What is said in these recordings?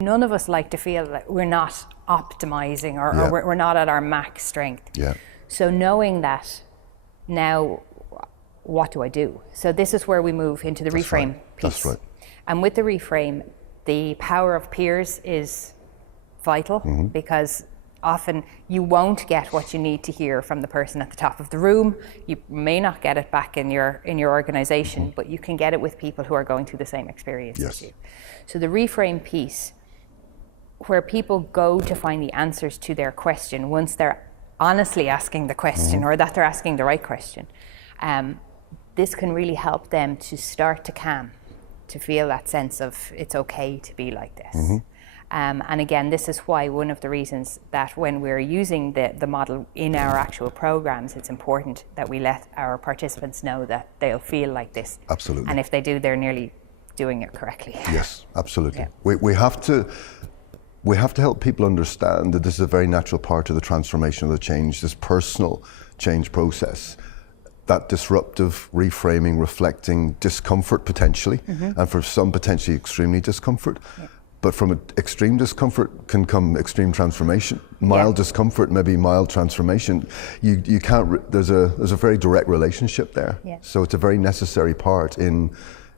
None of us like to feel that we're not optimizing or we're not at our max strength. Yeah. So knowing that, now what do I do? So this is where we move into the reframe piece. That's right. And with the reframe, the power of peers is vital, because often you won't get what you need to hear from the person at the top of the room. You may not get it back in your organization, but you can get it with people who are going through the same experience as you. So the reframe piece, where people go to find the answers to their question once they're honestly asking the question, or that they're asking the right question, this can really help them to start to calm, to feel that sense of it's okay to be like this. And again, this is why one of the reasons that when we're using the model in our actual programs, it's important that we let our participants know that they'll feel like this. Absolutely. And if they do, they're nearly doing it correctly. Yes, absolutely. We have to help people understand that this is a very natural part of the transformation of the change, this personal change process. That disruptive reframing, reflecting discomfort potentially, and for some potentially extremely discomfort. But from extreme discomfort can come extreme transformation. Mild discomfort, maybe mild transformation. You can't. There's a very direct relationship there. So it's a very necessary part in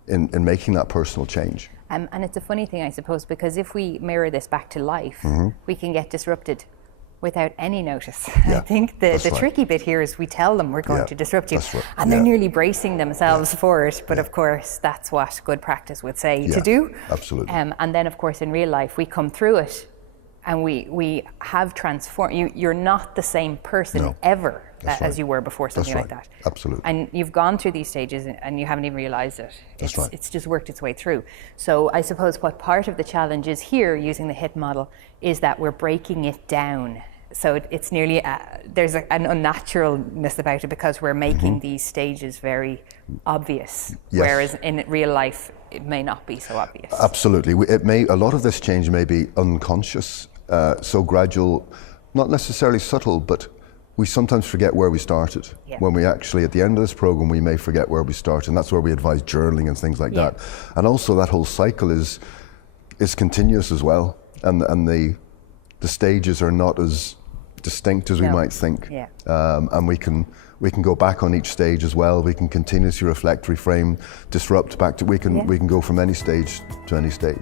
making that personal change. And it's a funny thing, I suppose, because if we mirror this back to life, we can get disrupted without any notice. I think the tricky bit here is we tell them we're going to disrupt you, and they're nearly bracing themselves for it. But of course, that's what good practice would say to do. Absolutely. And then, of course, in real life, we come through it, and we have transformed. You're not the same person ever as you were before something like that. Absolutely. And you've gone through these stages and you haven't even realized it. It's just worked its way through. So I suppose what part of the challenge is here using the HIT model is that we're breaking it down. So it's nearly, there's an unnaturalness about it because we're making these stages very obvious, whereas in real life it may not be so obvious. Absolutely. A lot of this change may be unconscious, so gradual, not necessarily subtle, but we sometimes forget where we started. When we actually, at the end of this program, we may forget where we started, and that's where we advise journaling and things like that. And also that whole cycle is continuous as well, and the stages are not as distinct as we might think. And we can go back on each stage as well. We can continuously reflect, reframe, disrupt back to, we can go from any stage to any stage.